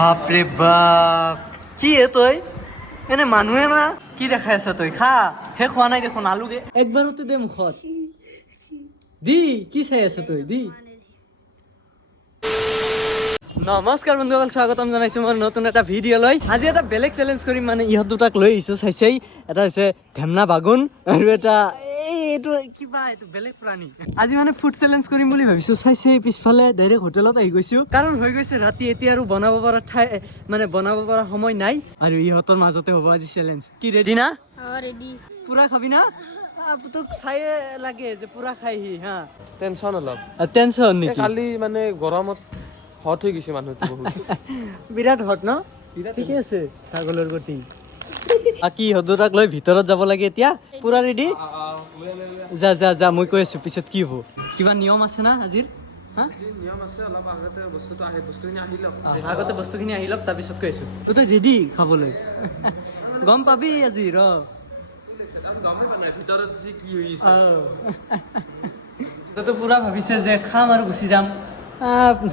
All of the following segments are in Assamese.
বাপরে বাপ কি এ তই এনে মানুহে না কি দেখাই আছ তই খা হে খোৱা নাই দেখোন আলুকে একবাৰতে দে মুখত দি কি চাই আছ তই দি নমস্কাৰ বন্ধুসকল স্বাগতম জনাইছোঁ মই নতুন এটা ভিডিঅ'লৈ আজি এটা বেলেগ চেলেঞ্জ কৰিম মানে ইহঁত দুটাক লৈ আহিছোঁ চাইছেই এটা হৈছে ধেমনা বাগুন আৰু এটা এইটো কিবা এইটো বেলেগ প্ৰাণী আজি মানে ফুড চেলেঞ্জ কৰিম বুলি ভাবিছোঁ চাইছেই পিছফালে ডাইৰেক্ট হোটেলত আহি গৈছোঁ কাৰণ হৈ গৈছে ৰাতি এতিয়া আৰু বনাব পৰা ঠাই মানে বনাব পৰা সময় নাই আৰু ইহঁতৰ মাজতে হ'ব আজি চেলেঞ্জ কি ৰেডি না ৰেডি পুৰা খাবি না তোক চায়ে লাগে যে পুৰা খাইহি হা টেনশ্যন অলপ টেনশ্যন নেকি কালি মানে গৰমত হট হৈ গৈছে মানুহটো বহুত বিৰাট হট ন ঠিকে আছে ছাগলৰ গতি কি হদুৰাক লৈ ভিতৰত যাব লাগে এতিয়া পুৰা ৰেডি যা যা যা মই কৈ আছো পিছত কি হ'ব কিবা নিয়ম আছে না আজিৰ হা নিয়ম আছে অলপ আগতে বস্তুখিনি আহি লওক আগতে বস্তুখিনি আহি লওক তাৰপিছত কৈ আছো তই ৰেডি খাবলৈ গম পাবি আজি ৰ গমেই পোৱা নাই ভিতৰত যে কি হৈ আছে তইতো পুৰা ভাবিছে যে খাম আৰু গুচি যাম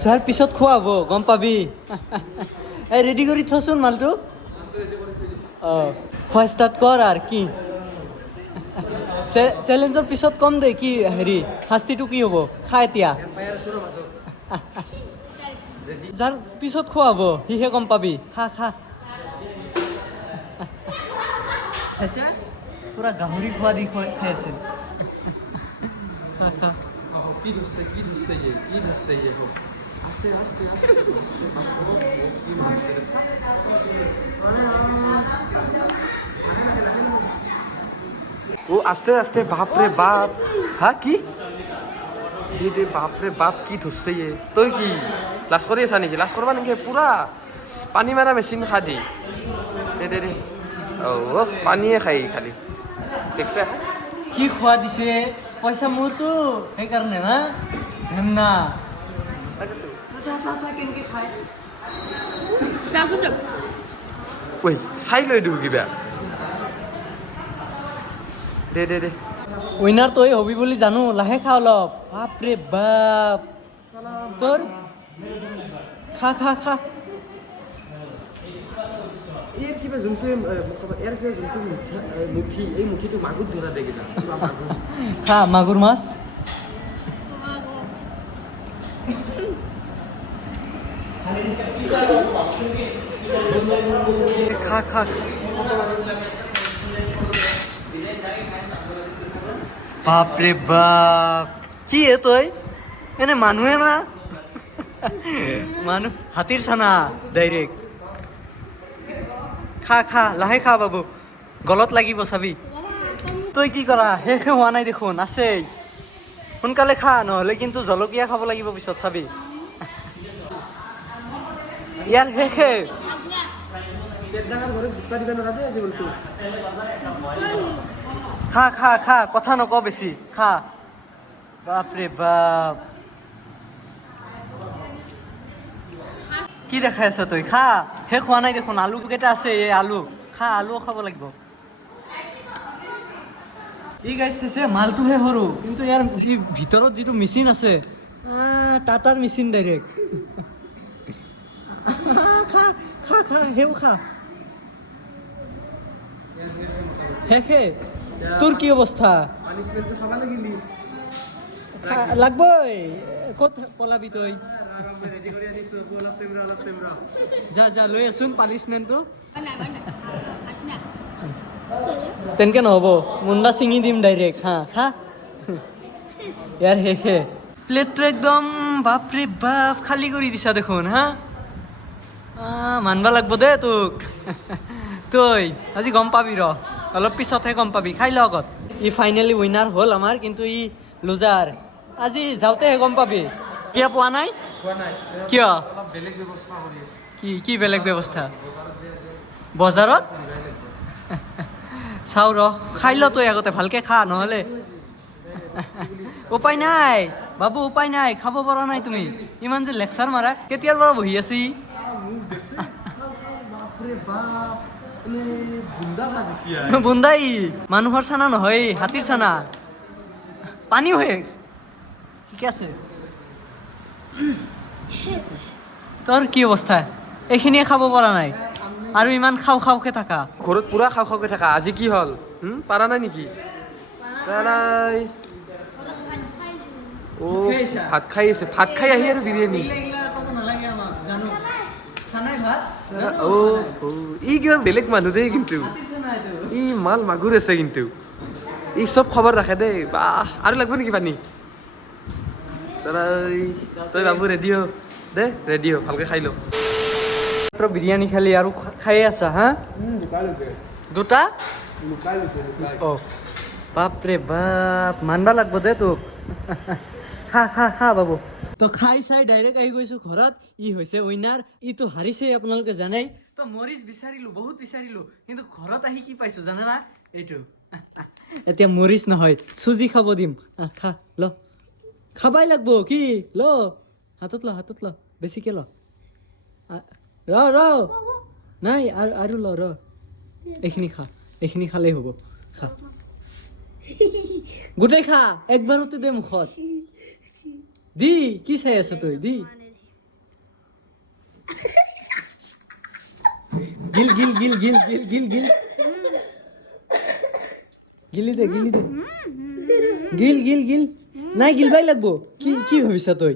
যাৰ পিছত খোৱা হ'ব গম পাবি এই ৰেডি কৰি থচোন মালটো অঁ খোৱা ষ্টাৰ্ট কৰ আৰু কি চেলেঞ্জৰ পিছত কম দে কি হেৰি শাস্তিটো কি হ'ব খা এতিয়া যাৰ পিছত খোৱা হ'ব সিহে গম পাবি খা খা চাইছে পুৰা গাহৰি খোৱা দি খাই আছে খা খা কি ধুচ্ছে আস্তে আস্তে আস্তে ও আস্তে আস্তে বাপরে বাপ হ্যাঁ কি দে বাপরে বাপ কি ধরছে ইয়ে তই কি লাজ কৰি আছা নেকি লাজ কৰবা নেকি পুৰা পানী মাৰা মেচিন খা দি দে অ পানীয়ে খাই খালি দেখছে কি খোৱা দিছে পইচা মোৰতো সেইকাৰণে না ধেমনা কেনেকে খায় ঐ চাই লৈ দিওঁ কিবা দে উইনাৰ তই হবি বুলি জানো লাহে খা অলপ বাপৰে বাপ তোৰ খা খা খা ইয়াৰ কিবা যোনটো মুঠি এই মুঠিটো মাগুৰ ধৰা দে কিনা খা মাগুৰ মাছ খা খা বাপৰে বাপ কি এ তই এনে মানুহে না মানুহ হাতীৰ চানা ডাইৰেক্ট খা খা লাহে খা বাবু গলত লাগিব চাবি তই কি কৰা শেষ হোৱা নাই দেখোন আছেই সোনকালে খা নহ'লে কিন্তু জলকীয়া খাব লাগিব পিছত চাবি ইয়াৰ শেষে খা খা খা কথা নক বেছি খা বাপৰে বাপ কি দেখাই আছ তই খা শেষ হোৱা নাই দেখোন আলু কেইটা আছে এই আলু খা আলুও খাব লাগিব ই গাইছ চাইছে মালটোহে সৰু কিন্তু ইয়াৰ ভিতৰত যিটো মেচিন আছে টাটাৰ মেচিন ডাইৰেক্ট খা খা খা সেও খা শেষে তোৰ কি অৱস্থা লাগবই ক'ত পলাবি তই যা যা লৈ আছোন পানিচমেণ্টটো তেনেকে নহ'ব মুণ্ডা ছিঙি দিম ডাইৰেক্ট হা খা ইয়াৰ শেষে প্লেটটো একদম বাপৰে বাপ খালী কৰি দিছা দেখোন হা মানবা লাগব দে তোক তই আজি গম পাবি ৰ অলপ পিছতহে গম পাবি খাই ল আগত ই ফাইনেলি উইনাৰ হ'ল আমাৰ কিন্তু ই লুজাৰ আজি যাওঁতেহে গম পাবি কিয় পোৱা নাই কিয় কি বেলেগ ব্যৱস্থা বজাৰত চাওঁ ৰ খাই ল তই আগতে ভালকৈ খা নহ'লে উপায় নাই বাবু উপায় নাই খাব পৰা নাই তুমি ইমান যে লেকচাৰ মাৰা কেতিয়াৰ পৰা বহি আছি বুন্দাই মানুহৰ চানা নহয় হাতীৰ চানা পানীও শেষ ঠিকে আছে তোৰ কি অৱস্থা এইখিনিয়ে খাব পৰা নাই আৰু ইমান খাওঁ খাওঁকে থাকা ঘৰত পুৰা খাওঁ খাওঁকে থাকা আজি কি হ'ল পাৰা নাই নেকি চালাই অ ভাত খাই আছে ভাত খাই আহি আৰু বিৰিয়ানী অ ই কিবা বেলেগ মানুহ দেই কিন্তু ই মাল মাগুৰ আছে কিন্তু ই চব খবৰ ৰাখে দেই বাহ আৰু লাগব নেকি পানী চালাই তই বাবু ৰেডি হ দে ৰেডি হ ভালকে খাই ল বিৰিয়ানী খালি আৰু খাই আছা হা দুটা অ বাপৰে বাপ মানবা লাগব দে তোক খা খা খা বাবু তো খাই চাই ডাইৰেক্ট আহি গৈছো ঘৰত ই হৈছে উইনাৰ ইটো হাৰিছে আপোনালোকে জানেই তো মৰিচ বিচাৰিলো বহুত বিচাৰিলো কিন্তু ঘৰত আহি কি পাইছো জানে না এইটো এতিয়া মৰিচ নহয় চুজি খাব দিম খা ল খাবাই লাগব কি ল হাতত ল বেছিকে ল ৰ নাই আৰু ল ৰ এইখিনি খালেই হ'ব খা গোটেই খা একবাৰতে দে মুখত দি কি চাই আছ তই দি গিল দে গিল নাই গিলবাই লাগব কি ভাবিছা তই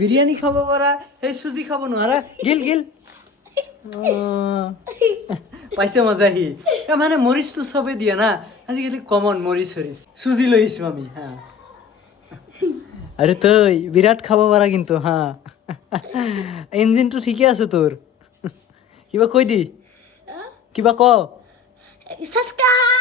বিৰিয়ানী খাব পাৰা সেই চুজি খাব নোৱাৰা গিল পাইছে মজা সি মানে মৰিচটো চবে দিয়ে না আজিকালি কমন মৰিচ চুজি লৈ আহিছো আমি হা আরে তই বিরাট খাব পারা কিন্তু হা ইঞ্জিনটো ঠিকে আছে তোর কিবা কৈ দি কিবা ক Subscribe!